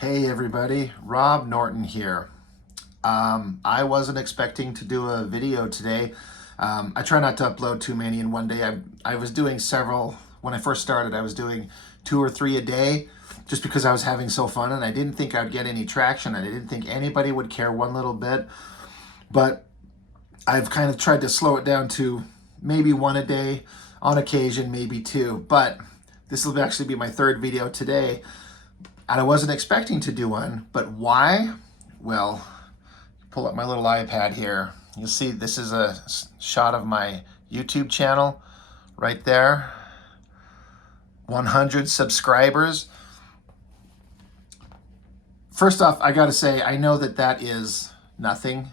Hey everybody, Rob Norton here. I wasn't expecting to do a video today. I try not to upload too many in one day. I was doing several, when I first started, I was doing 2 or 3 a day just because I was having so fun and I didn't think I'd get any traction and I didn't think anybody would care one little bit. But I've kind of tried to slow it down to maybe one a day, on occasion, maybe two. But this will actually be my third video today. And I wasn't expecting to do one, but why? Well, pull up my little iPad here. You'll see this is a shot of my YouTube channel right there. 100 subscribers. First off, I gotta say, I know that that is nothing.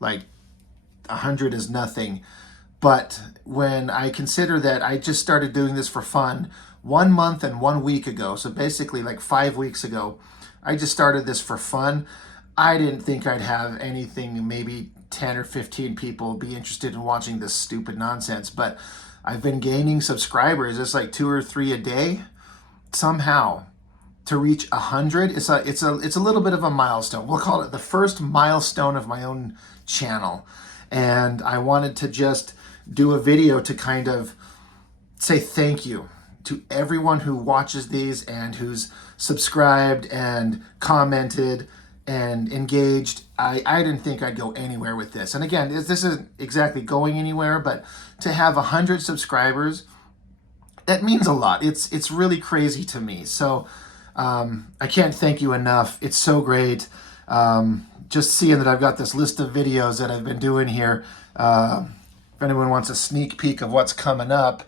Like 100 is nothing. But when I consider that I just started doing this for fun 1 month and 1 week ago, so basically like 5 weeks ago, I just started this for fun. I didn't think I'd have anything, maybe 10 or 15 people be interested in watching this stupid nonsense, but I've been gaining subscribers. It's like 2 or 3 a day. Somehow to reach 100, it's a little bit of a milestone. We'll call it the first milestone of my own channel. And I wanted to just do a video to kind of say thank you to everyone who watches these and who's subscribed and commented and engaged. I didn't think I'd go anywhere with this. And again, this isn't exactly going anywhere, but to have 100 subscribers, that means a lot. It's really crazy to me. So I can't thank you enough. It's so great. Just seeing that I've got this list of videos that I've been doing here. If anyone wants a sneak peek of what's coming up,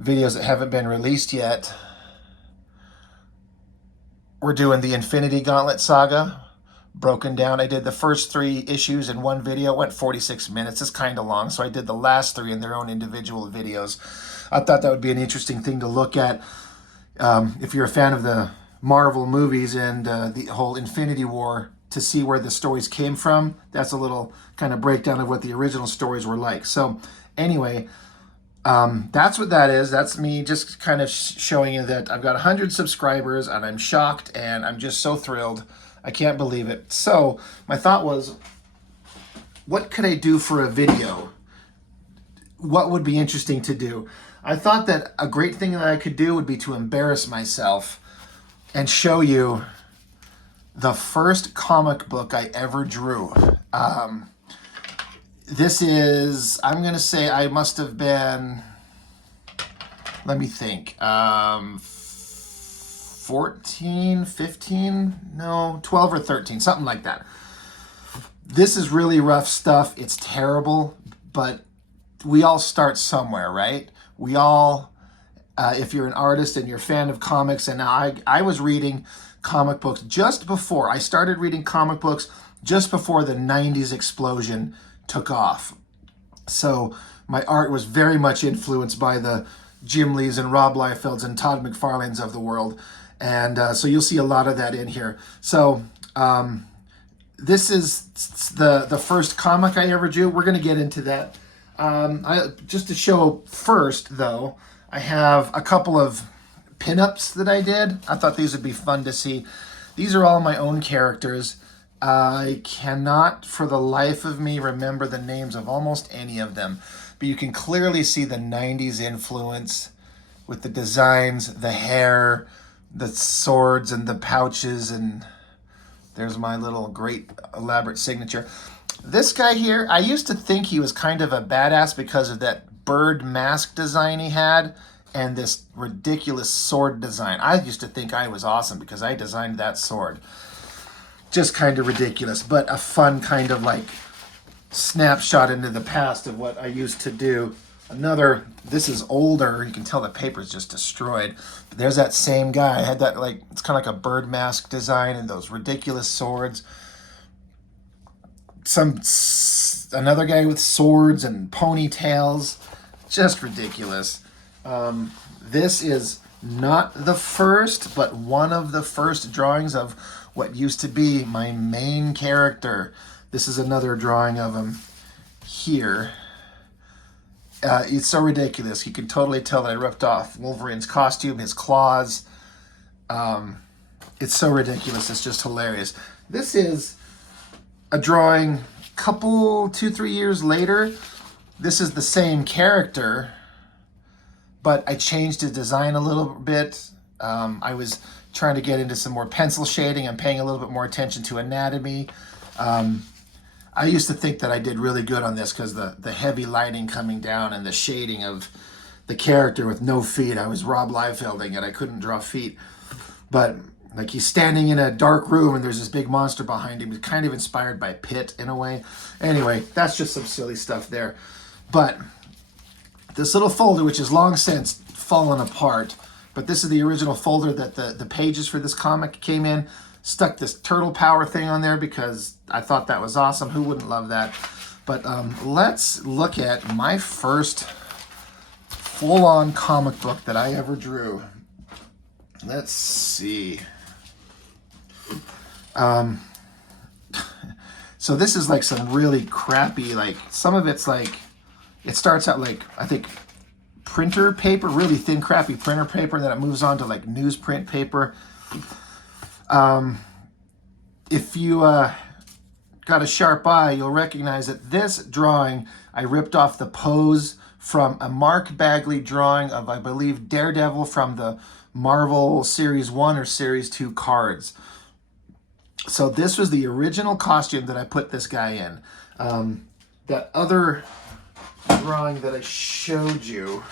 videos that haven't been released yet, we're doing the Infinity Gauntlet saga, broken down. I did the first 3 issues in one video. It went 46 minutes. It's kind of long, so I did the last 3 in their own individual videos. I thought that would be an interesting thing to look at. If you're a fan of the Marvel movies and the whole Infinity War, to see where the stories came from. That's a little kind of breakdown of what the original stories were like. So anyway, that's what that is. That's me just kind of showing you that I've got 100 subscribers and I'm shocked and I'm just so thrilled. I can't believe it. So my thought was, what could I do for a video? What would be interesting to do? I thought that a great thing that I could do would be to embarrass myself and show you the first comic book I ever drew. This is, I'm going to say I must have been, let me think, 14, 15, no, 12 or 13, something like that. This is really rough stuff. It's terrible, but we all start somewhere, right? We all, if you're an artist and you're a fan of comics, and now I was reading comic books just before, I started reading comic books just before the 90s explosion took off. So my art was very much influenced by the Jim Lees and Rob Liefelds and Todd McFarlane's of the world. And so you'll see a lot of that in here. So this is the first comic I ever drew. We're going to get into that. Just to show first, though, I have a couple of pinups that I did. I thought these would be fun to see. These are all my own characters. I cannot for the life of me remember the names of almost any of them, but you can clearly see the 90s influence with the designs, the hair, the swords and the pouches, and there's my little great elaborate signature. This guy here, I used to think he was kind of a badass because of that bird mask design he had and this ridiculous sword design. I used to think I was awesome because I designed that sword. Just kind of ridiculous, but a fun kind of like snapshot into the past of what I used to do. Another, this is older. You can tell the paper's just destroyed. But there's that same guy. I had that like, it's kind of like a bird mask design and those ridiculous swords. Another guy with swords and ponytails. Just ridiculous. This is not the first, but one of the first drawings of what used to be my main character. This is another drawing of him here. It's so ridiculous. You can totally tell that I ripped off Wolverine's costume, his claws. It's so ridiculous. It's just hilarious. This is a drawing couple, 2-3 years later. This is the same character, but I changed the design a little bit. I was trying to get into some more pencil shading and paying a little bit more attention to anatomy. I used to think that I did really good on this because the heavy lighting coming down and the shading of the character with no feet. I was Rob Liefelding and I couldn't draw feet. But like he's standing in a dark room and there's this big monster behind him. It's kind of inspired by Pit in a way. Anyway, that's just some silly stuff there. But this little folder, which has long since fallen apart, but this is the original folder that the pages for this comic came in. Stuck this turtle power thing on there because I thought that was awesome. Who wouldn't love that? But let's look at my first full-on comic book that I ever drew. Let's see. So this is like some really crappy, like some of it's like, it starts out like, I think, printer paper, really thin, crappy printer paper, and then it moves on to like newsprint paper. If you got a sharp eye, you'll recognize that this drawing, I ripped off the pose from a Mark Bagley drawing of, I believe, Daredevil from the Marvel Series 1 or Series 2 cards. So this was the original costume that I put this guy in. That other drawing that I showed you,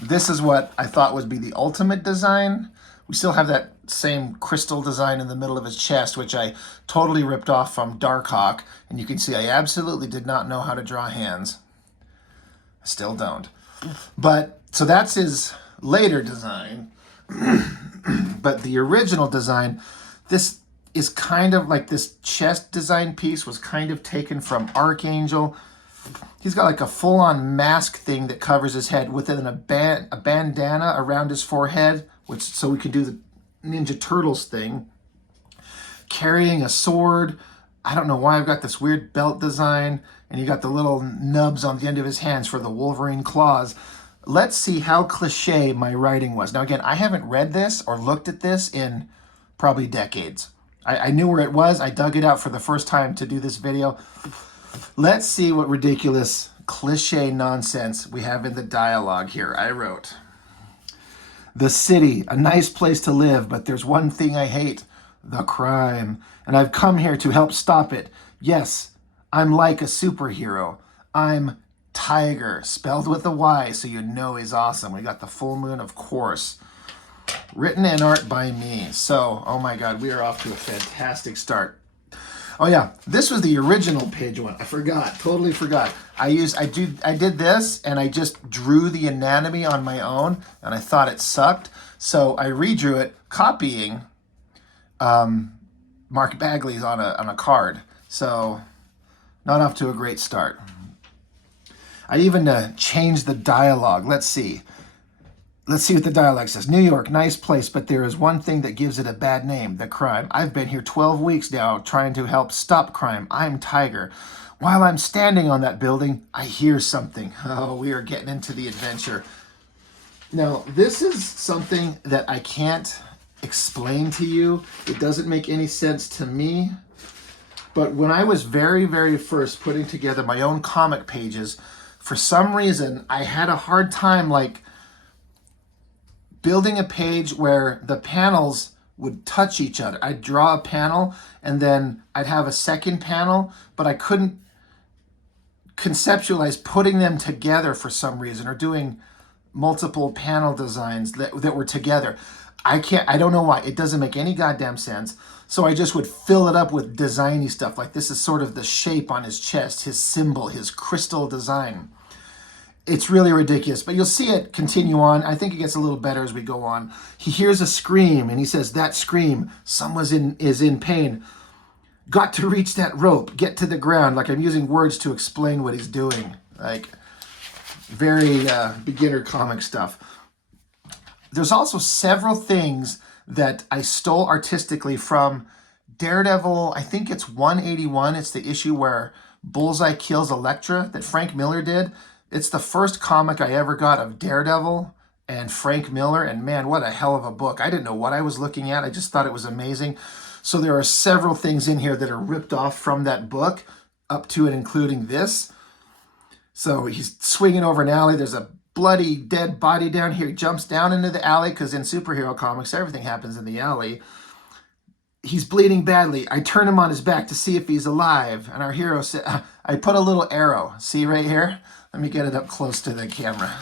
this is what I thought would be the ultimate design. We still have that same crystal design in the middle of his chest, which I totally ripped off from Darkhawk. And you can see I absolutely did not know how to draw hands. I still don't. But, so that's his later design. But the original design, this is kind of like this chest design piece was kind of taken from Archangel. He's got like a full-on mask thing that covers his head within a bandana around his forehead, which so we can do the Ninja Turtles thing. Carrying a sword. I don't know why I've got this weird belt design, and you got the little nubs on the end of his hands for the Wolverine claws. Let's see how cliche my writing was. Now again, I haven't read this or looked at this in probably decades. I knew where it was. I dug it out for the first time to do this video. Let's see what ridiculous cliche nonsense we have in the dialogue here. I wrote, "The city, a nice place to live, but there's one thing I hate, the crime. And I've come here to help stop it. Yes, I'm like a superhero. I'm Tiger, spelled with a Y, so you know he's awesome. We got the full moon, of course. Written and art by me." So, oh my God, we are off to a fantastic start. Oh yeah, this was the original page one. I forgot, totally forgot. I did this and I just drew the anatomy on my own and I thought it sucked. So I redrew it, copying Mark Bagley's on a card. So not off to a great start. I even changed the dialogue. Let's see. Let's see what the dialogue says. "New York, nice place, but there is one thing that gives it a bad name, the crime. I've been here 12 weeks now trying to help stop crime. I'm Tiger. While I'm standing on that building, I hear something." Oh, we are getting into the adventure. Now, this is something that I can't explain to you. It doesn't make any sense to me. But when I was very, very first putting together my own comic pages, for some reason, I had a hard time, like, building a page where the panels would touch each other. I'd draw a panel and then I'd have a second panel, but I couldn't conceptualize putting them together for some reason, or doing multiple panel designs that were together. I don't know why. It doesn't make any goddamn sense. So I just would fill it up with designy stuff. Like this is sort of the shape on his chest, his symbol, his crystal design. It's really ridiculous, but you'll see it continue on. I think it gets a little better as we go on. He hears a scream, and he says, "That scream, someone is in pain. Got to reach that rope, get to the ground." Like I'm using words to explain what he's doing. Like very beginner comic stuff. There's also several things that I stole artistically from Daredevil. I think it's 181. It's the issue where Bullseye kills Elektra that Frank Miller did. It's the first comic I ever got of Daredevil, and Frank Miller. And man, what a hell of a book. I didn't know what I was looking at. I just thought it was amazing. So there are several things in here that are ripped off from that book, up to and including this. So he's swinging over an alley. There's a bloody dead body down here. He jumps down into the alley because in superhero comics, everything happens in the alley. He's bleeding badly. I turn him on his back to see if he's alive. And our hero said, I put a little arrow. See right here? Let me get it up close to the camera.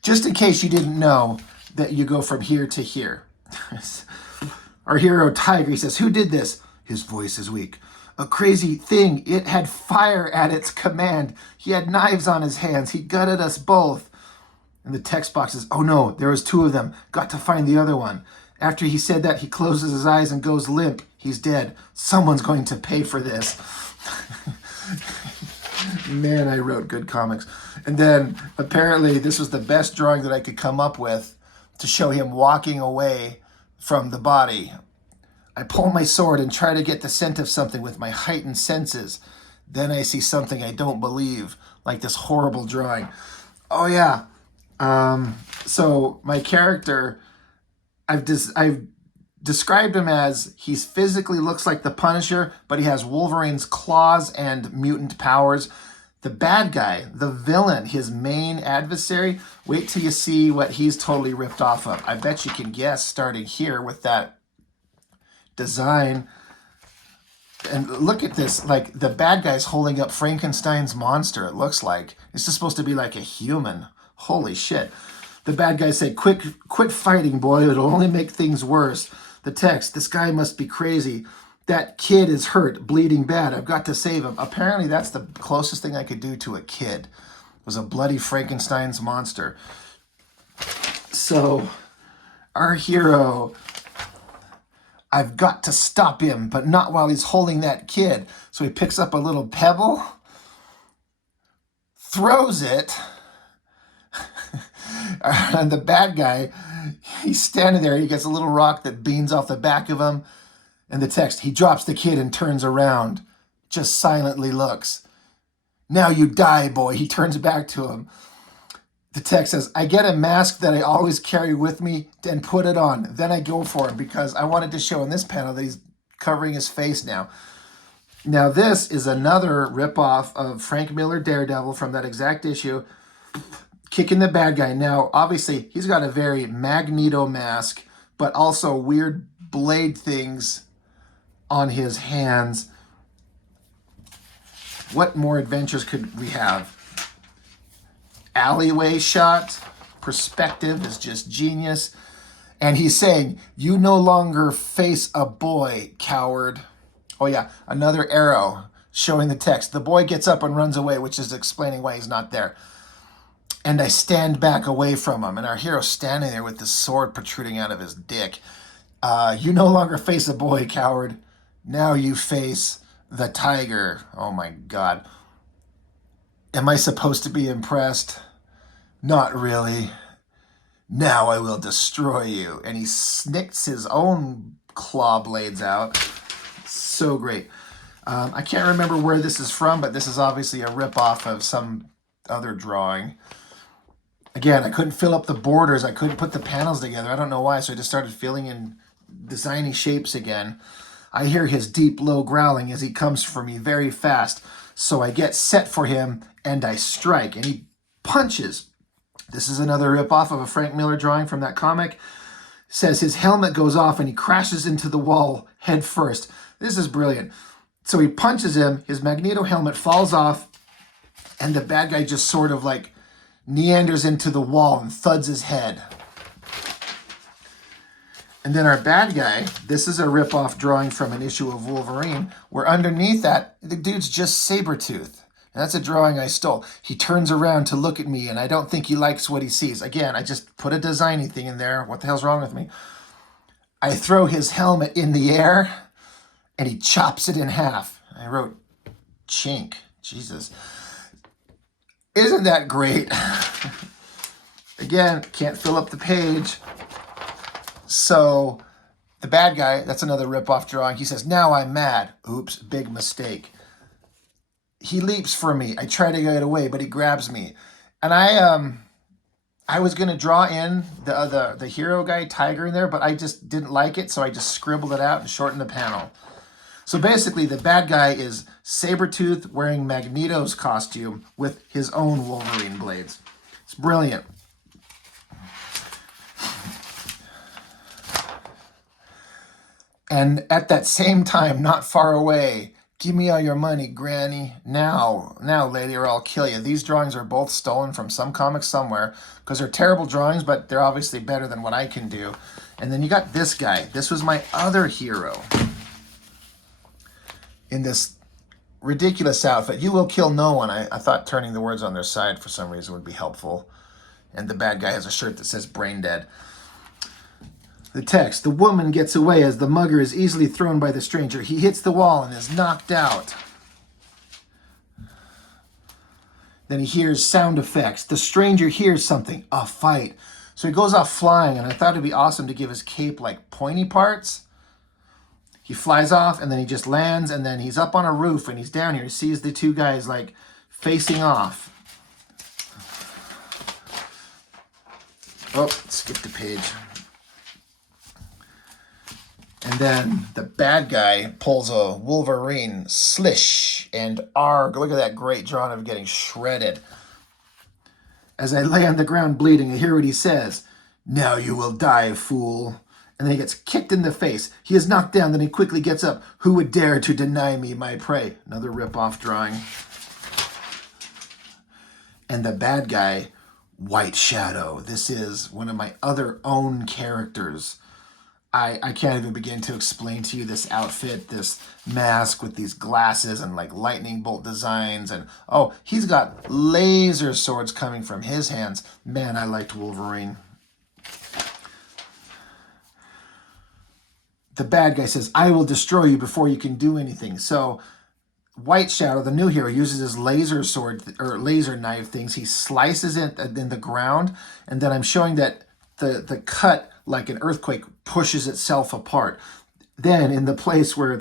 Just in case you didn't know that you go from here to here. Our hero Tiger, he says, who did this? His voice is weak. A crazy thing. It had fire at its command. He had knives on his hands. He gutted us both. And the text box says, oh no, there was two of them. Got to find the other one. After he said that, he closes his eyes and goes limp. He's dead. Someone's going to pay for this. Man, I wrote good comics. And then apparently this was the best drawing that I could come up with to show him walking away from the body. I pull my sword and try to get the scent of something with my heightened senses. Then I see something I don't believe, like this horrible drawing. Oh yeah. So my character, I've described him as he's physically looks like the Punisher, but he has Wolverine's claws and mutant powers. The bad guy, the villain, his main adversary, wait till you see what he's totally ripped off of. I bet you can guess starting here with that design. And look at this, like the bad guy's holding up Frankenstein's monster, it looks like. It's just supposed to be like a human. Holy shit. The bad guys say, quit fighting, boy. It'll only make things worse. The text, this guy must be crazy. That kid is hurt, bleeding bad. I've got to save him. Apparently that's the closest thing I could do to a kid. It was a bloody Frankenstein's monster. So our hero, I've got to stop him, but not while he's holding that kid. So he picks up a little pebble, throws it, and the bad guy, he's standing there. He gets a little rock that beans off the back of him. And the text, he drops the kid and turns around, just silently looks. Now you die, boy. He turns back to him. The text says, I get a mask that I always carry with me and put it on. Then I go for him because I wanted to show in this panel that he's covering his face now. Now this is another ripoff of Frank Miller Daredevil from that exact issue, kicking the bad guy. Now, obviously, he's got a very Magneto mask, but also weird blade things on his hands. What more adventures could we have? Alleyway shot. Perspective is just genius. And he's saying, you no longer face a boy, coward. Oh yeah, another arrow showing the text. The boy gets up and runs away, which is explaining why he's not there. And I stand back away from him. And our hero's standing there with the sword protruding out of his dick. You no longer face a boy, coward. Now you face the tiger. Oh my God. Am I supposed to be impressed? Not really. Now I will destroy you. And he snicks his own claw blades out. So great. I can't remember where this is from, but this is obviously a ripoff of some other drawing. Again, I couldn't fill up the borders. I couldn't put the panels together. I don't know why, so I just started filling in designy shapes again. I hear his deep, low growling as he comes for me very fast. So I get set for him, and I strike, and he punches. This is another ripoff of a Frank Miller drawing from that comic. It says his helmet goes off, and he crashes into the wall head first. This is brilliant. So he punches him, his Magneto helmet falls off, and the bad guy just sort of like meanders into the wall and thuds his head. And then our bad guy, this is a rip-off drawing from an issue of Wolverine, where underneath that, the dude's just Sabretooth. And that's a drawing I stole. He turns around to look at me, and I don't think he likes what he sees. Again, I just put a designy thing in there. What the hell's wrong with me? I throw his helmet in the air, and he chops it in half. I wrote, chink. Jesus. Isn't that great? Again, can't fill up the page. So the bad guy, that's another rip-off drawing. He says, now I'm mad. Oops, big mistake. He leaps for me. I try to get away, but he grabs me. And I I was going to draw in the hero guy, Tiger, in there, but I just didn't like it, so I just scribbled it out and shortened the panel. So basically, the bad guy is Sabretooth wearing Magneto's costume with his own Wolverine blades. It's brilliant. And at that same time, not far away, give me all your money, Granny. Now, lady, or I'll kill you. These drawings are both stolen from some comic somewhere because they're terrible drawings, but they're obviously better than what I can do. And then you got this guy. This was my other hero in this ridiculous outfit. You will kill no one. I thought turning the words on their side for some reason would be helpful. And the bad guy has a shirt that says brain dead. The text, the woman gets away as the mugger is easily thrown by the stranger. He hits the wall and is knocked out. Then he hears sound effects. The stranger hears something, a fight. So he goes off flying, and I thought it'd be awesome to give his cape like pointy parts. He flies off, and then he just lands, and then he's up on a roof, and he's down here. He sees the two guys like facing off. Oh, skip the page. And then the bad guy pulls a Wolverine slish and arg. Look at that great drawing of getting shredded. As I lay on the ground bleeding, I hear what he says. Now you will die, fool. And then he gets kicked in the face. He is knocked down, then he quickly gets up. Who would dare to deny me my prey? Another rip-off drawing. And the bad guy, White Shadow. This is one of my other own characters. I can't even begin to explain to you this outfit, this mask with these glasses and like lightning bolt designs. And oh, he's got laser swords coming from his hands. Man, I liked Wolverine. The bad guy says, I will destroy you before you can do anything. So White Shadow, the new hero, uses his laser sword or laser knife things. He slices it in the ground. And then I'm showing that the cut, like an earthquake, pushes itself apart. Then in the place where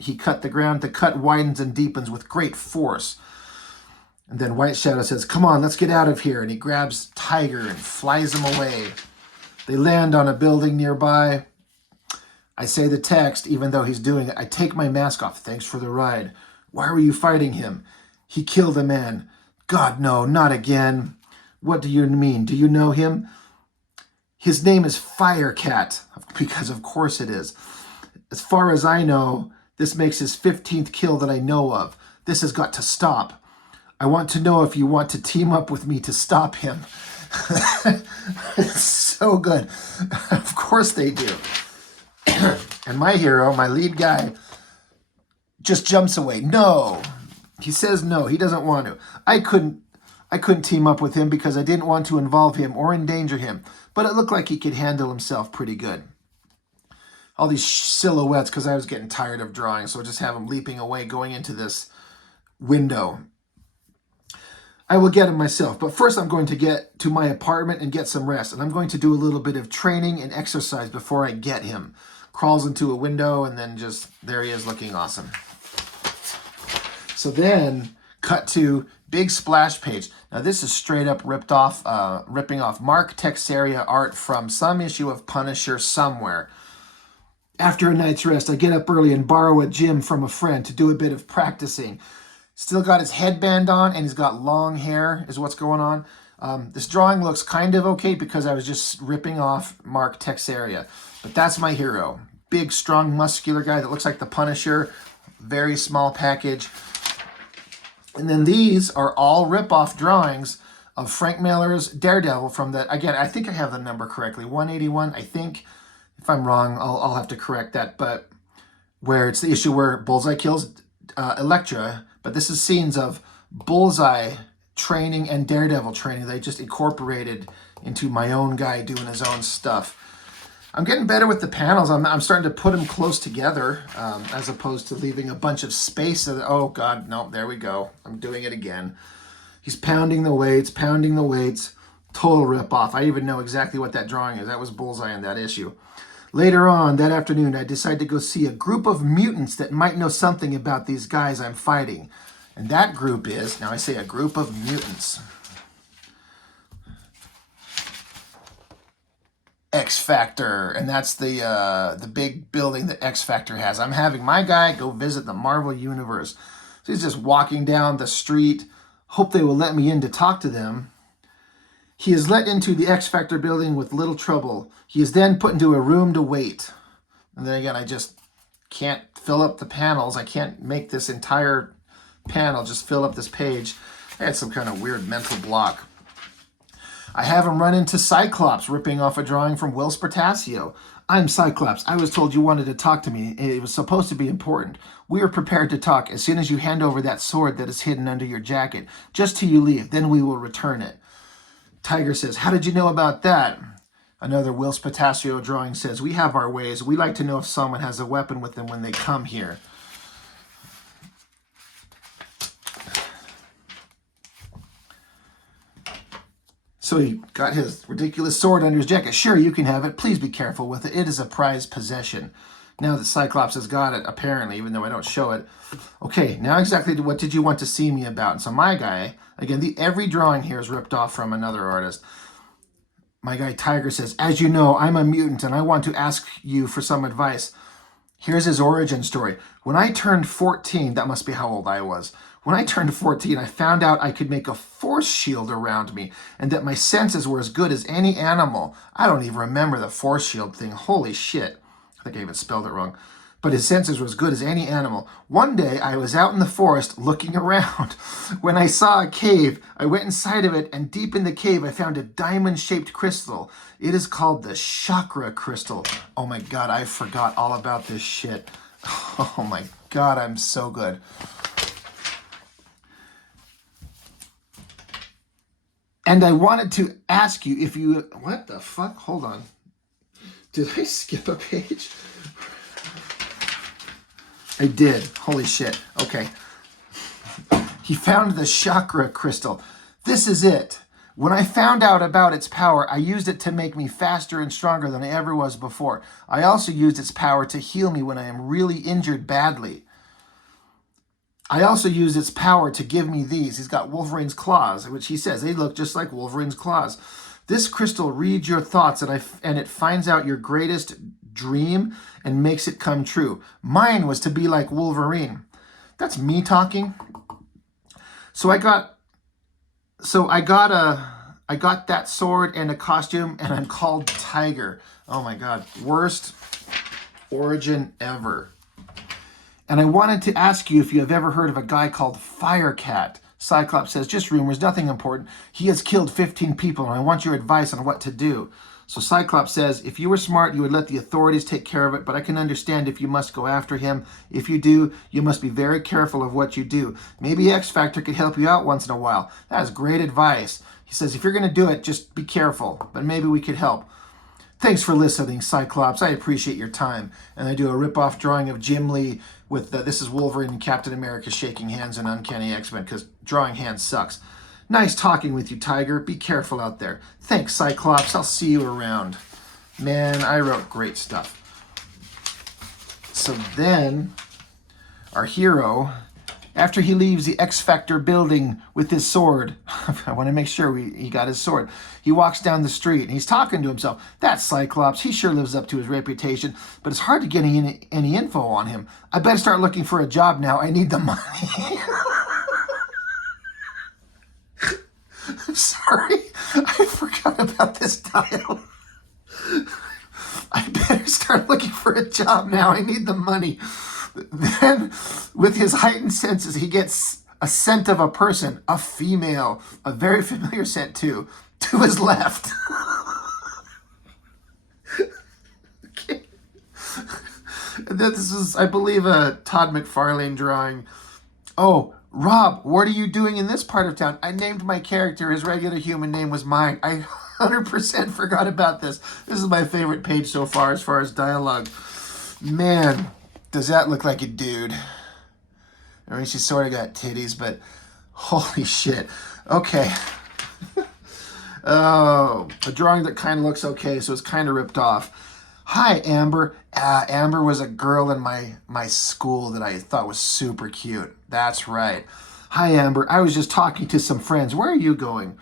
he cut the ground, the cut widens and deepens with great force. And then White Shadow says, come on, let's get out of here. And he grabs Tiger and flies him away. They land on a building nearby. I say the text, even though he's doing it. I take my mask off. Thanks for the ride. Why were you fighting him? He killed a man. God, no, not again. What do you mean? Do you know him? His name is Firecat, because of course it is. As far as I know, this makes his 15th kill that I know of. This has got to stop. I want to know if you want to team up with me to stop him. It's so good. Of course they do. And my hero, my lead guy, just jumps away. No. He says no. He doesn't want to. I couldn't team up with him because I didn't want to involve him or endanger him. But it looked like he could handle himself pretty good. All these silhouettes, because I was getting tired of drawing, so just have him leaping away, going into this window. I will get him myself, but first I'm going to get to my apartment and get some rest, and I'm going to do a little bit of training and exercise before I get him. Crawls into a window, and then just, there he is looking awesome. So then, cut to big splash page. Now this is straight up ripping off Mark Texeira art from some issue of Punisher somewhere. After a night's rest, I get up early and borrow a gym from a friend to do a bit of practicing. Still got his headband on and he's got long hair is what's going on. This drawing looks kind of okay because I was just ripping off Mark Texeira. But that's my hero. Big, strong, muscular guy that looks like the Punisher. Very small package. And then these are all rip-off drawings of Frank Miller's Daredevil from the, again, I think I have the number correctly, 181, I think. If I'm wrong, I'll have to correct that, but where it's the issue where Bullseye kills Elektra, but this is scenes of Bullseye training and Daredevil training. They just incorporated into my own guy doing his own stuff. I'm getting better with the panels. I'm starting to put them close together as opposed to leaving a bunch of space. Oh, God, no, there we go. I'm doing it again. He's pounding the weights. Total ripoff. I even know exactly what that drawing is. That was Bullseye in that issue. Later on that afternoon, I decide to go see a group of mutants that might know something about these guys I'm fighting. And that group is, now I say a group of mutants. X Factor, and that's the big building that X Factor has. I'm having my guy go visit the Marvel Universe. So he's just walking down the street. Hope they will let me in to talk to them. He is let into the X Factor building with little trouble. He is then put into a room to wait. And then again, I just can't fill up the panels. I can't make this entire panel just fill up this page. I had some kind of weird mental block. I have him run into Cyclops, ripping off a drawing from Will Spartasio. I'm Cyclops. I was told you wanted to talk to me. It was supposed to be important. We are prepared to talk as soon as you hand over that sword that is hidden under your jacket. Just till you leave, then we will return it. Tiger says, how did you know about that? Another Will Spartasio drawing says, we have our ways. We like to know if someone has a weapon with them when they come here. So he got his ridiculous sword under his jacket. Sure, you can have it. Please be careful with it. It is a prized possession. Now that Cyclops has got it, apparently, even though I don't show it. Okay, now exactly what did you want to see me about? And so my guy, again, every drawing here is ripped off from another artist. My guy Tiger says, as you know, I'm a mutant and I want to ask you for some advice. Here's his origin story. When I turned 14, that must be how old I was. When I turned 14, I found out I could make a force shield around me and that my senses were as good as any animal. I don't even remember the force shield thing. Holy shit. I think I even spelled it wrong. But his senses were as good as any animal. One day, I was out in the forest looking around. When I saw a cave, I went inside of it, and deep in the cave, I found a diamond-shaped crystal. It is called the chakra crystal. Oh my god, I forgot all about this shit. Oh my god, I'm so good. And I wanted to ask you if you... What the fuck? Hold on. Did I skip a page? I did. Holy shit. Okay. He found the chakra crystal. This is it. When I found out about its power, I used it to make me faster and stronger than I ever was before. I also used its power to heal me when I am really injured badly. I also used its power to give me these. He's got Wolverine's claws, which he says, they look just like Wolverine's claws. This crystal reads your thoughts and it finds out your greatest dream and makes it come true. Mine was to be like Wolverine. That's me talking. So I got that sword and a costume, and I'm called Tiger. Oh my god, worst origin ever. And I wanted to ask you if you have ever heard of a guy called Firecat. Cyclops says, just rumors, nothing important. He has killed 15 people, and I want your advice on what to do. So Cyclops says, if you were smart, you would let the authorities take care of it, but I can understand if you must go after him. If you do, you must be very careful of what you do. Maybe X Factor could help you out once in a while. That is great advice. He says, if you're going to do it, just be careful, but maybe we could help. Thanks for listening, Cyclops. I appreciate your time. And I do a rip-off drawing of Jim Lee with, this is Wolverine and Captain America shaking hands in Uncanny X-Men, because drawing hands sucks. Nice talking with you, Tiger. Be careful out there. Thanks, Cyclops. I'll see you around. Man, I wrote great stuff. So then, our hero, after he leaves the X Factor building with his sword, I want to make sure he got his sword, he walks down the street and he's talking to himself. That's Cyclops. He sure lives up to his reputation, but it's hard to get any info on him. I better start looking for a job now. I need the money. I'm sorry. I forgot about this dialogue. I better start looking for a job now. I need the money. Then, with his heightened senses, he gets a scent of a person, a female, a very familiar scent too, to his left. Okay. And then this is, I believe, a Todd McFarlane drawing. Oh, Rob, what are you doing in this part of town? I named my character. His regular human name was mine. I 100% forgot about this. This is my favorite page so far as dialogue. Man, does that look like a dude? I mean, she sort of got titties, but holy shit. Okay. Oh, a drawing that kind of looks okay, so it's kind of ripped off. Hi, Amber. Amber was a girl in my school that I thought was super cute. That's right. Hi, Amber. I was just talking to some friends. Where are you going?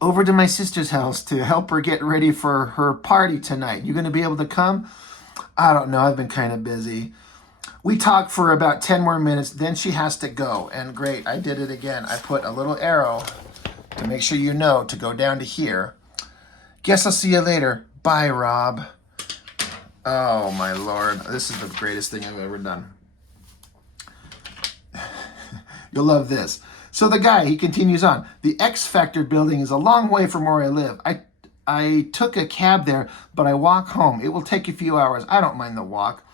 over to my sister's house to help her get ready for her party tonight. You going to be able to come? I don't know. I've been kind of busy. We talk for about 10 more minutes, then she has to go. And great, I did it again. I put a little arrow to make sure you know to go down to here. Guess I'll see you later. Bye, Rob. Oh, my Lord. This is the greatest thing I've ever done. You'll love this. So the guy, he continues on. The X Factor building is a long way from where I live. I took a cab there, but I walk home. It will take a few hours. I don't mind the walk.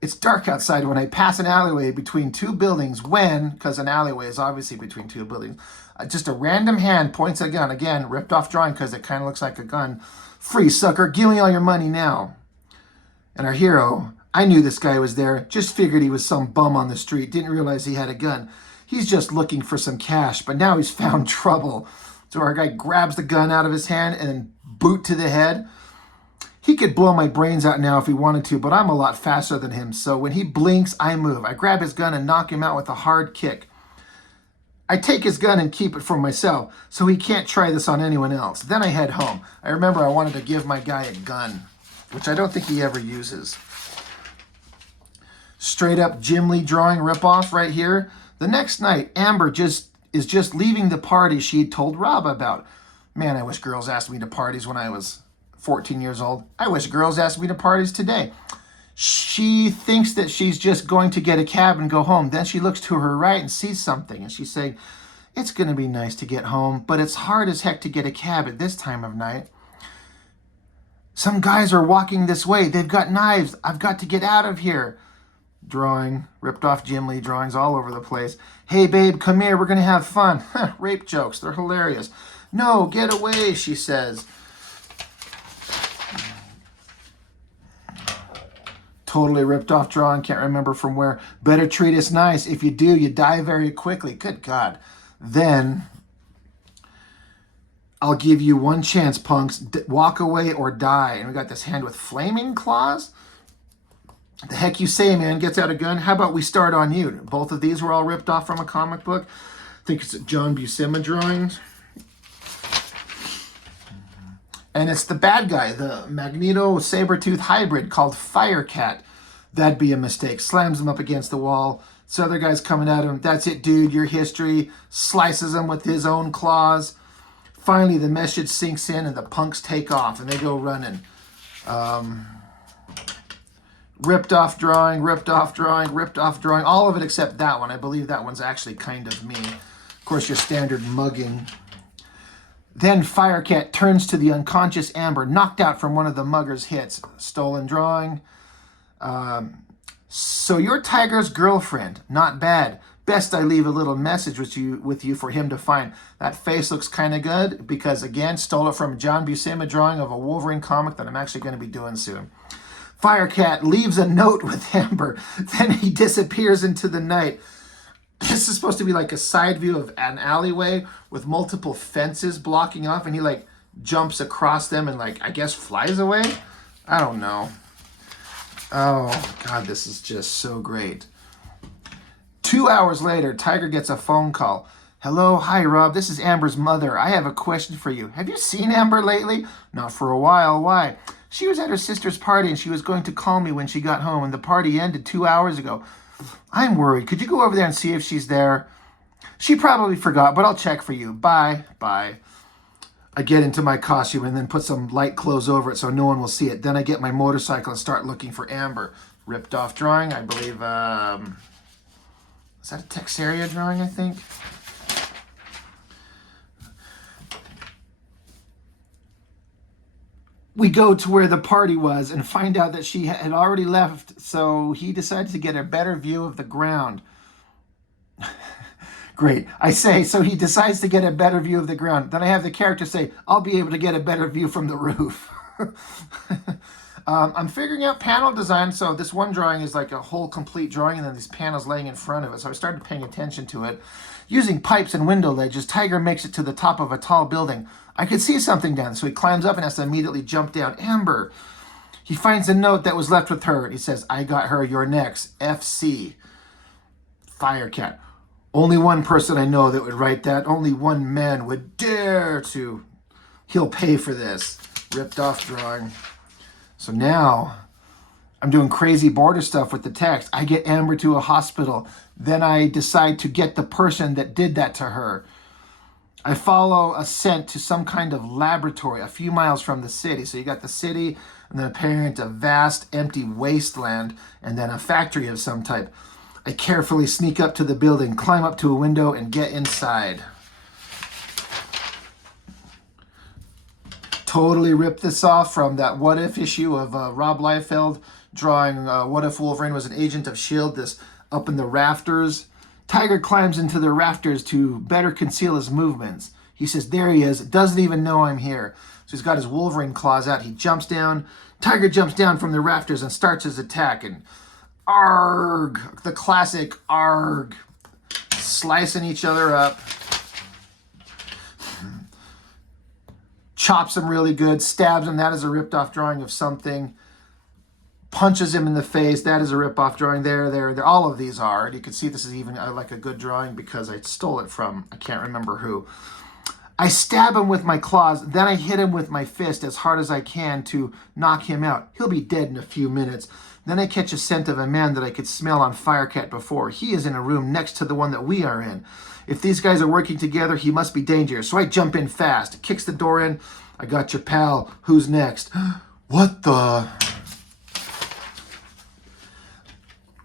It's dark outside when I pass an alleyway between two buildings because an alleyway is obviously between two buildings, just a random hand points a gun. Again, ripped off drawing because it kind of looks like a gun. Free, sucker. Give me all your money now. And our hero, I knew this guy was there. Just figured he was some bum on the street. Didn't realize he had a gun. He's just looking for some cash, but now he's found trouble. So our guy grabs the gun out of his hand and then boot to the head. He could blow my brains out now if he wanted to, but I'm a lot faster than him. So when he blinks, I move. I grab his gun and knock him out with a hard kick. I take his gun and keep it for myself, so he can't try this on anyone else. Then I head home. I remember I wanted to give my guy a gun, which I don't think he ever uses. Straight up Jim Lee drawing ripoff right here. The next night, Amber is just leaving the party she had told Rob about. Man, I wish girls asked me to parties when I was 14 years old. I wish girls asked me to parties today. She thinks that she's just going to get a cab and go home. Then she looks to her right and sees something. And she's saying, it's going to be nice to get home, but it's hard as heck to get a cab at this time of night. Some guys are walking this way. They've got knives. I've got to get out of here. Drawing, ripped off Jim Lee drawings all over the place. Hey, babe, come here. We're going to have fun. Rape jokes. They're hilarious. No, get away, she says. Totally ripped off drawing. Can't remember from where. Better treat us nice. If you do, you die very quickly. Good God. Then I'll give you one chance, punks. Walk away or die. And we got this hand with flaming claws. The heck you say, man? Gets out a gun. How about we start on you? Both of these were all ripped off from a comic book. I think it's John Buscema drawings. And it's the bad guy, the Magneto Sabretooth hybrid called Firecat. That'd be a mistake. Slams him up against the wall. This other guy's coming at him. That's it, dude. Your history. Slices him with his own claws. Finally, the message sinks in and the punks take off and they go running. Ripped off drawing, ripped off drawing, ripped off drawing. All of it except that one. I believe that one's actually kind of me. Of course, your standard mugging. Then Firecat turns to the unconscious Amber, knocked out from one of the mugger's hits. Stolen drawing. So you're Tiger's girlfriend. Not bad. Best I leave a little message with you for him to find. That face looks kind of good because, again, stole it from John Buscema drawing of a Wolverine comic that I'm actually going to be doing soon. Firecat leaves a note with Amber. Then he disappears into the night. This is supposed to be like a side view of an alleyway with multiple fences blocking off, and he like jumps across them and like, I guess, flies away? I don't know. Oh, God, this is just so great. 2 hours later, Tiger gets a phone call. Hello, hi, Rob. This is Amber's mother. I have a question for you. Have you seen Amber lately? Not for a while. Why? She was at her sister's party, and she was going to call me when she got home, and the party ended 2 hours ago. I'm worried. Could you go over there and see if she's there? She probably forgot, but I'll check for you. Bye. Bye. I get into my costume and then put some light clothes over it so no one will see it. Then I get my motorcycle and start looking for Amber. Ripped off drawing, I believe. Is that a Texaria drawing, I think? We go to where the party was and find out that she had already left, so he decides to get a better view of the ground. Great. I say, so he decides to get a better view of the ground. Then I have the character say, I'll be able to get a better view from the roof. I'm figuring out panel design, so this one drawing is like a whole complete drawing and then these panels laying in front of it. So I started paying attention to it. Using pipes and window ledges, Tiger makes it to the top of a tall building. I could see something down, so he climbs up and has to immediately jump down. Amber. He finds a note that was left with her. He says, I got her, you're next. FC. Firecat. Only one person I know that would write that. Only one man would dare to. He'll pay for this. Ripped off drawing. So now I'm doing crazy border stuff with the text. I get Amber to a hospital. Then I decide to get the person that did that to her. I follow a scent to some kind of laboratory a few miles from the city. So you got the city, and then apparently a vast empty wasteland, and then a factory of some type. I carefully sneak up to the building, climb up to a window, and get inside. Totally ripped this off from that What If issue of Rob Liefeld drawing What If Wolverine was an agent of S.H.I.E.L.D., this up in the rafters. Tiger climbs into the rafters to better conceal his movements. He says, there he is, doesn't even know I'm here. So he's got his Wolverine claws out. He jumps down. Tiger jumps down from the rafters and starts his attack. And arg, the classic arg, slicing each other up. Chops him really good, stabs him. That is a ripped off drawing of something. Punches him in the face. That is a rip-off drawing. There. All of these are. And you can see this is even like a good drawing because I stole it from, I can't remember who. I stab him with my claws. Then I hit him with my fist as hard as I can to knock him out. He'll be dead in a few minutes. Then I catch a scent of a man that I could smell on Firecat before. He is in a room next to the one that we are in. If these guys are working together, he must be dangerous. So I jump in fast. Kicks the door in. I got your pal. Who's next? What the...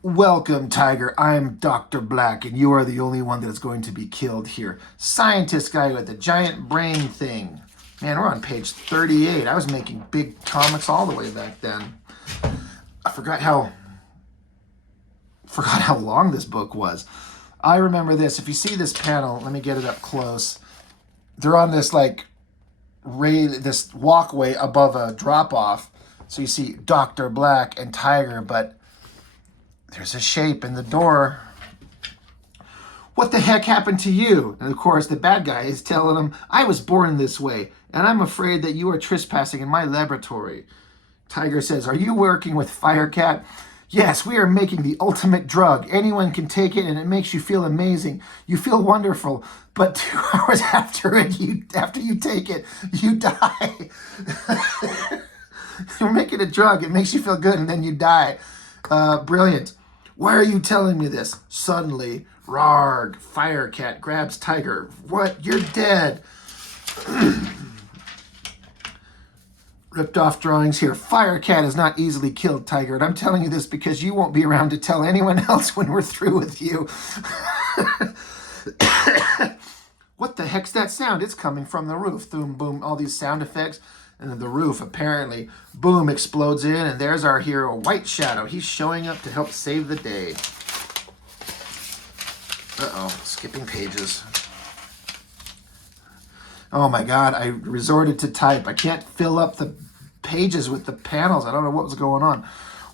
Welcome, Tiger. I'm Dr. Black, and you are the only one that is going to be killed here. Scientist guy with the giant brain thing. Man, we're on page 38. I was making big comics all the way back then. I forgot how long this book was. I remember this. If you see this panel, let me get it up close. They're on this this walkway above a drop-off. So you see Dr. Black and Tiger, but there's a shape in the door. What the heck happened to you? And of course, the bad guy is telling him, I was born this way, and I'm afraid that you are trespassing in my laboratory. Tiger says, are you working with Firecat? Yes, we are making the ultimate drug. Anyone can take it, and it makes you feel amazing. You feel wonderful, but 2 hours after you take it, you die. You're making a drug. It makes you feel good, and then you die. Brilliant. Why are you telling me this? Suddenly, Rarg, Firecat grabs Tiger. What? You're dead. Ripped off drawings here. Firecat is not easily killed, Tiger. And I'm telling you this because you won't be around to tell anyone else when we're through with you. What the heck's that sound? It's coming from the roof. Boom, boom, all these sound effects. And then the roof, apparently, boom, explodes in, and there's our hero, White Shadow. He's showing up to help save the day. Uh-oh, skipping pages. Oh my God, I resorted to type. I can't fill up the pages with the panels. I don't know what was going on.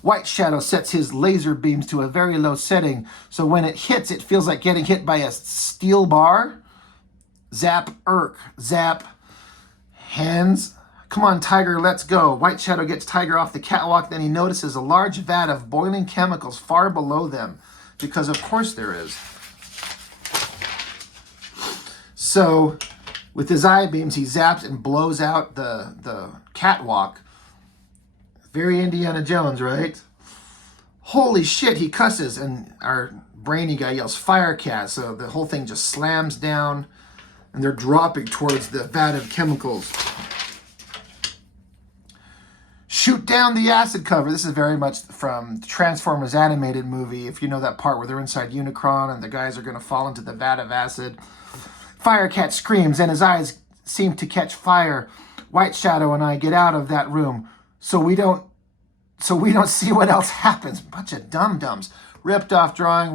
White Shadow sets his laser beams to a very low setting, so when it hits, it feels like getting hit by a steel bar. Zap, zap, hands. Come on, Tiger, let's go. White Shadow gets Tiger off the catwalk, then he notices a large vat of boiling chemicals far below them, because of course there is. So, with his eye beams, he zaps and blows out the catwalk. Very Indiana Jones, right? Holy shit, he cusses, and our brainy guy yells, Firecat, so the whole thing just slams down, and they're dropping towards the vat of chemicals. Shoot down the acid cover. This is very much from the Transformers animated movie. If you know that part where they're inside Unicron and the guys are going to fall into the vat of acid. Firecat screams and his eyes seem to catch fire. White Shadow and I get out of that room so we don't see what else happens. Bunch of dum-dums. Ripped off drawing.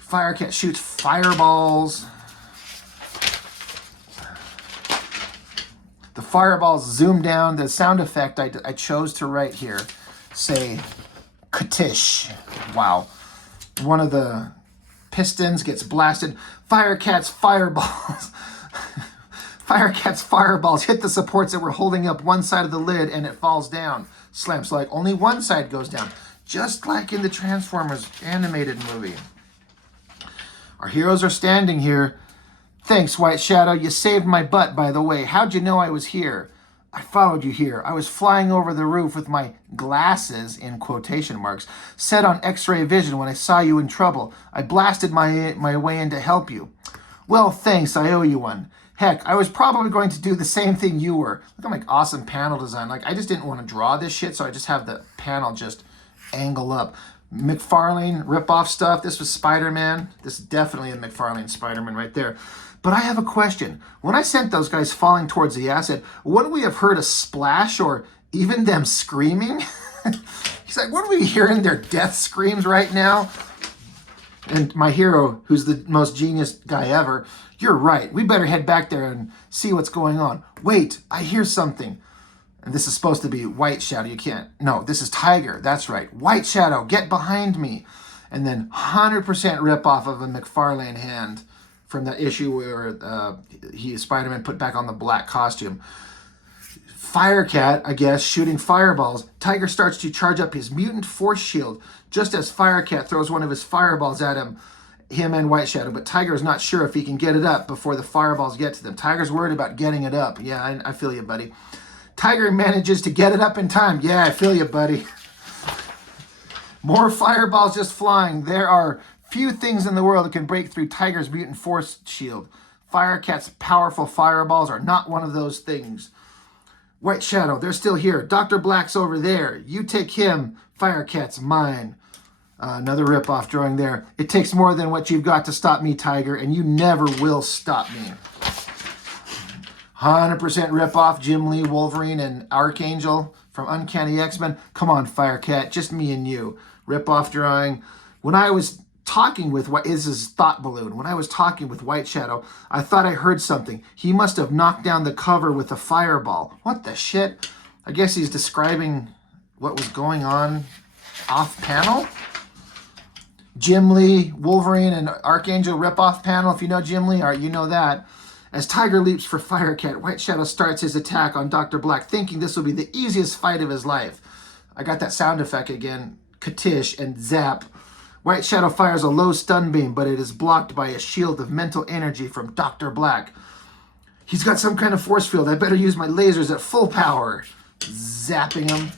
Firecat shoots fireballs. The fireballs zoom down. The sound effect I chose to write here, say, katish. Wow. One of the pistons gets blasted. Firecat's fireballs. Firecat's fireballs hit the supports that were holding up one side of the lid, and it falls down. Slams like only one side goes down, just like in the Transformers animated movie. Our heroes are standing here. Thanks, White Shadow. You saved my butt, by the way. How'd you know I was here? I followed you here. I was flying over the roof with my glasses, in quotation marks, set on x-ray vision when I saw you in trouble. I blasted my way in to help you. Well, thanks. I owe you one. Heck, I was probably going to do the same thing you were. Look at my awesome panel design. Like, I just didn't want to draw this shit, so I just have the panel just angle up. McFarlane rip-off stuff. This was Spider-Man. This is definitely a McFarlane Spider-Man right there. But I have a question. When I sent those guys falling towards the acid, wouldn't we have heard a splash or even them screaming? He's like, what are we hearing? Their death screams right now? And my hero, who's the most genius guy ever, you're right. We better head back there and see what's going on. Wait, I hear something. And this is supposed to be White Shadow. You can't. No, this is Tiger. That's right. White Shadow, get behind me. And then 100% rip off of a McFarlane hand from that issue where Spider-Man put back on the black costume. Firecat, I guess, shooting fireballs. Tiger starts to charge up his mutant force shield just as Firecat throws one of his fireballs at him and White Shadow. But Tiger is not sure if he can get it up before the fireballs get to them. Tiger's worried about getting it up. Yeah, I feel you, buddy. Tiger manages to get it up in time. Yeah, I feel you, buddy. More fireballs just flying. There are few things in the world that can break through Tiger's mutant force shield. Firecat's powerful fireballs are not one of those things. White Shadow, they're still here. Dr. Black's over there. You take him. Firecat's mine. Another rip-off drawing there. It takes more than what you've got to stop me, Tiger, and you never will stop me. 100% rip-off Jim Lee, Wolverine, and Archangel from Uncanny X-Men. Come on, Firecat, just me and you. Rip-off drawing. When I was talking with his thought balloon. When I was talking with White Shadow, I thought I heard something. He must have knocked down the cover with a fireball. What the shit? I guess he's describing what was going on off panel. Jim Lee, Wolverine, and Archangel rip-off panel. If you know Jim Lee, you know that. As Tiger leaps for Firecat, White Shadow starts his attack on Dr. Black, thinking this will be the easiest fight of his life. I got that sound effect again. Katish and zap. White Shadow fires a low stun beam, but it is blocked by a shield of mental energy from Dr. Black. He's got some kind of force field. I better use my lasers at full power. Zapping him.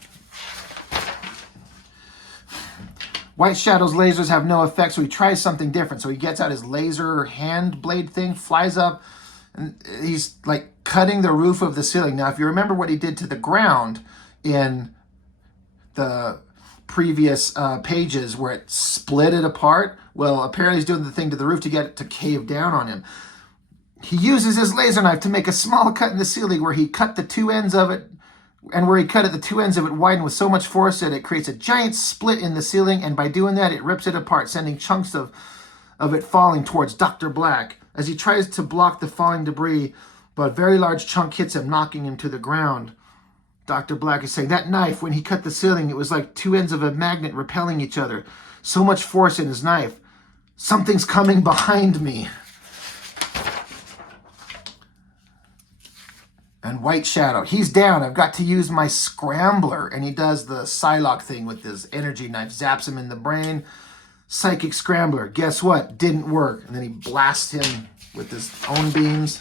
White Shadow's lasers have no effect, so he tries something different. So he gets out his laser hand blade thing, flies up, and he's like cutting the roof of the ceiling. Now, if you remember what he did to the ground in the previous pages where it split it apart, well, apparently he's doing the thing to the roof to get it to cave down on him. He uses his laser knife to make a small cut in the ceiling where he cut the two ends of it, and where he cut it, the two ends of it widen with so much force that it creates a giant split in the ceiling, and by doing that, it rips it apart, sending chunks of it falling towards Dr. Black. As he tries to block the falling debris, but a very large chunk hits him, knocking him to the ground. Dr. Black is saying, that knife, when he cut the ceiling, it was like two ends of a magnet repelling each other. So much force in his knife. Something's coming behind me. And White Shadow, he's down. I've got to use my scrambler. And he does the Psylocke thing with his energy knife. Zaps him in the brain. Psychic scrambler. Guess what? Didn't work. And then he blasts him with his own beams.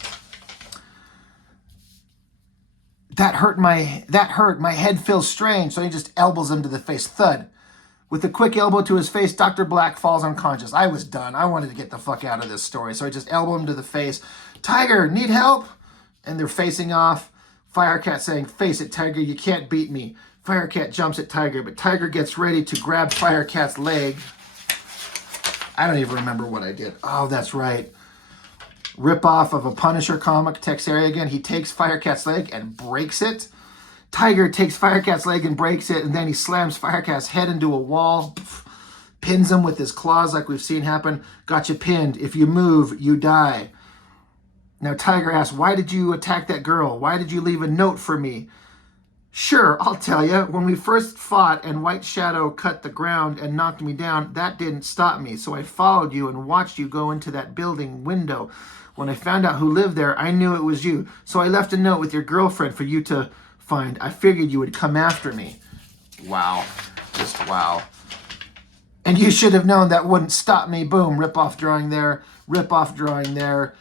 That hurt. My head feels strange. So he just elbows him to the face. Thud. With a quick elbow to his face, Dr. Black falls unconscious. I was done. I wanted to get the fuck out of this story. So I just elbow him to the face. Tiger, need help? And they're facing off. Firecat saying, face it, Tiger, you can't beat me. Firecat jumps at Tiger, but Tiger gets ready to grab Firecat's leg. I don't even remember what I did. Oh, that's right. Rip-off of a Punisher comic, Texeria again. He takes Firecat's leg and breaks it. Tiger takes Firecat's leg and breaks it, and then he slams Firecat's head into a wall, pins him with his claws like we've seen happen. Got you pinned. If you move, you die. Now Tiger asks, why did you attack that girl? Why did you leave a note for me? Sure, I'll tell you. When we first fought and White Shadow cut the ground and knocked me down, that didn't stop me. So I followed you and watched you go into that building window. When I found out who lived there, I knew it was you. So I left a note with your girlfriend for you to find. I figured you would come after me. Wow. Just wow. And you should have known that wouldn't stop me. Boom, rip-off drawing there. rip-off drawing there.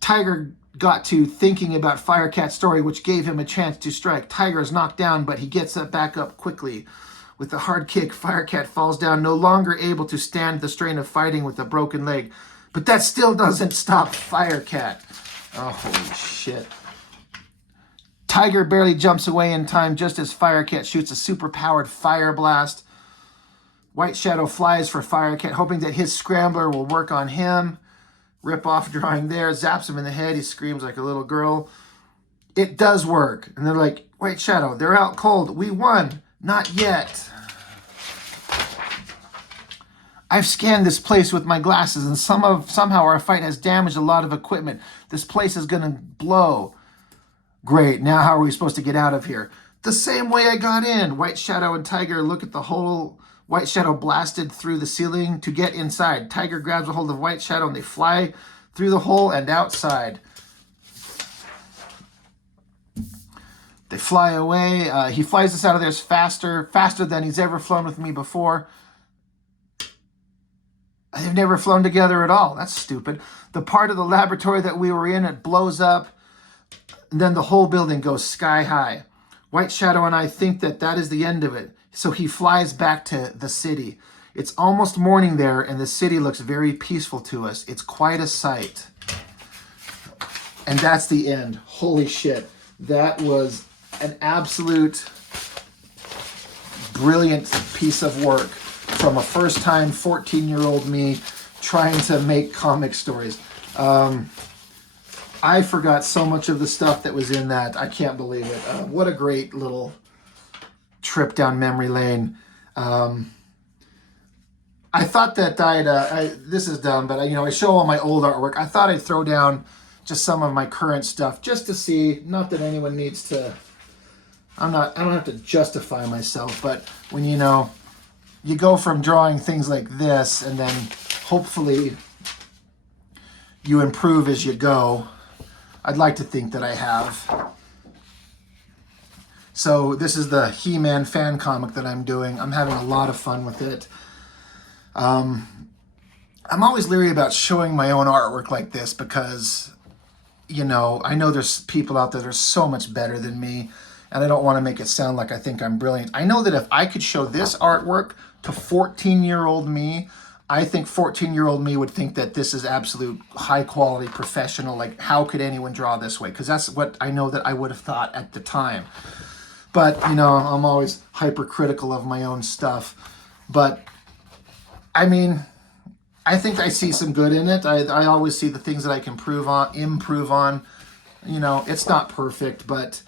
Tiger got to thinking about Firecat's story, which gave him a chance to strike. Tiger is knocked down, but he gets back up quickly. With a hard kick, Firecat falls down, no longer able to stand the strain of fighting with a broken leg. But that still doesn't stop Firecat. Oh, holy shit. Tiger barely jumps away in time just as Firecat shoots a super-powered fire blast. White Shadow flies for Firecat, hoping that his scrambler will work on him. Rip-off drawing there, zaps him in the head. He screams like a little girl. It does work. And they're like, White Shadow, they're out cold. We won. Not yet. I've scanned this place with my glasses, and somehow our fight has damaged a lot of equipment. This place is going to blow. Great, now how are we supposed to get out of here? The same way I got in. White Shadow and Tiger look at the hole. White Shadow blasted through the ceiling to get inside. Tiger grabs a hold of White Shadow and they fly through the hole and outside. They fly away. He flies us out of there faster than he's ever flown with me before. They've never flown together at all. That's stupid. The part of the laboratory that we were in, it blows up. And then the whole building goes sky high. White Shadow and I think that that is the end of it. So he flies back to the city. It's almost morning there, and the city looks very peaceful to us. It's quite a sight. And that's the end. Holy shit. That was an absolute brilliant piece of work from a first-time 14-year-old me trying to make comic stories. I forgot so much of the stuff that was in that. I can't believe it. What a great little trip down memory lane. I thought that this is dumb, but I show all my old artwork. I thought I'd throw down just some of my current stuff just to see, not that anyone needs to, I don't have to justify myself, but when you go from drawing things like this and then hopefully you improve as you go. I'd like to think that I have. So this is the He-Man fan comic that I'm doing. I'm having a lot of fun with it. I'm always leery about showing my own artwork like this because, I know there's people out there that are so much better than me, and I don't want to make it sound like I think I'm brilliant. I know that if I could show this artwork to 14-year-old me, I think 14-year-old me would think that this is absolute high-quality professional. Like, how could anyone draw this way? Because that's what I know that I would have thought at the time. But, I'm always hypercritical of my own stuff. But, I think I see some good in it. I always see the things that I can improve on. It's not perfect, but,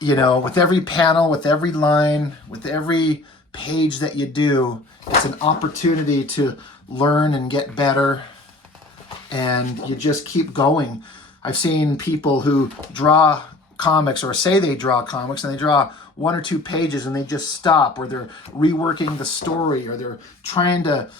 with every panel, with every line, with every page that you do, it's an opportunity to learn and get better, and you just keep going. I've seen people who draw comics or say they draw comics and they draw 1 or 2 pages and they just stop, or they're reworking the story, or they're trying to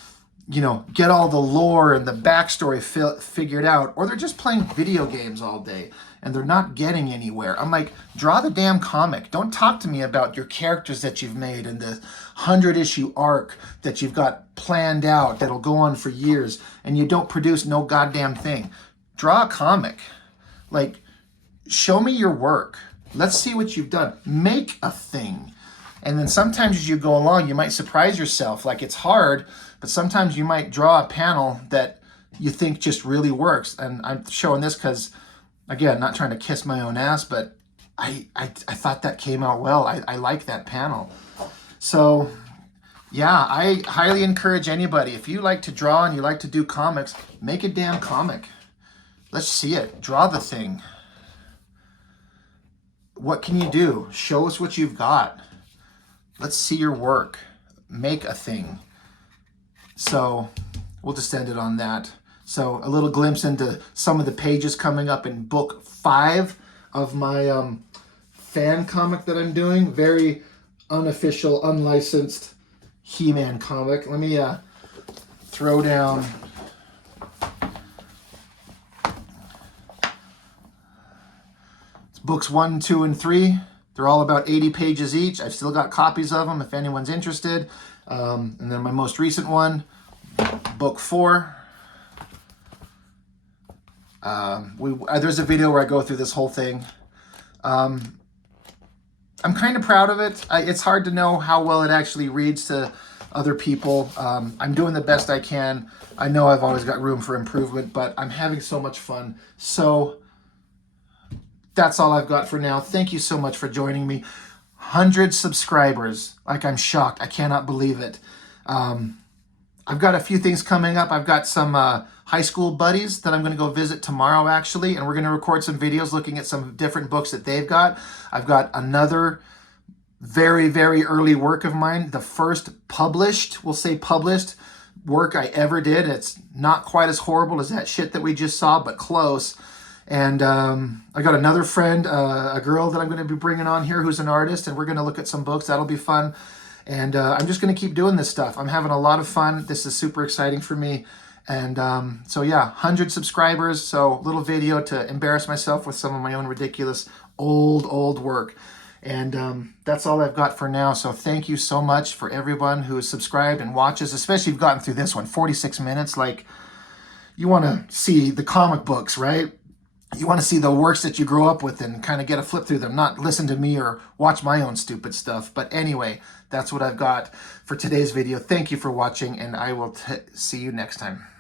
get all the lore and the backstory figured out, or they're just playing video games all day and they're not getting anywhere. I'm like, draw the damn comic. Don't talk to me about your characters that you've made and the 100-issue arc that you've got planned out that'll go on for years and you don't produce no goddamn thing. Draw a comic. Like, show me your work. Let's see what you've done. Make a thing. And then sometimes as you go along, you might surprise yourself. Like, it's hard, but sometimes you might draw a panel that you think just really works. And I'm showing this because, again, not trying to kiss my own ass, but I thought that came out well. I like that panel. So, yeah, I highly encourage anybody, if you like to draw and you like to do comics, make a damn comic. Let's see it. Draw the thing. What can you do? Show us what you've got. Let's see your work. Make a thing. So we'll just end it on that. So a little glimpse into some of the pages coming up in book 5 of my fan comic that I'm doing. Very unofficial, unlicensed He-Man comic. Let me throw down books 1, 2, and 3. They're all about 80 pages each. I've still got copies of them if anyone's interested. And then my most recent one, book 4. There's a video where I go through this whole thing. I'm kind of proud of it. It's hard to know how well it actually reads to other people. I'm doing the best I can. I know I've always got room for improvement, but I'm having so much fun. So that's all I've got for now. Thank you so much for joining me. 100 subscribers. Like, I'm shocked. I cannot believe it. I've got a few things coming up. I've got some high school buddies that I'm going to go visit tomorrow, actually, and we're going to record some videos looking at some different books that they've got. I've got another very, very early work of mine, the first published, we'll say published, work I ever did. It's not quite as horrible as that shit that we just saw, but close. And I got another friend, a girl that I'm going to be bringing on here who's an artist, and we're going to look at some books. That'll be fun. And I'm just going to keep doing this stuff. I'm having a lot of fun. This is super exciting for me. And so yeah, 100 subscribers. So little video to embarrass myself with some of my own ridiculous old work. And that's all I've got for now. So thank you so much for everyone who has subscribed and watches, especially if you've gotten through this one, 46 minutes. Like, you want to see the comic books, right? You want to see the works that you grew up with and kind of get a flip through them, not listen to me or watch my own stupid stuff. But anyway, that's what I've got for today's video. Thank you for watching, and I will see you next time.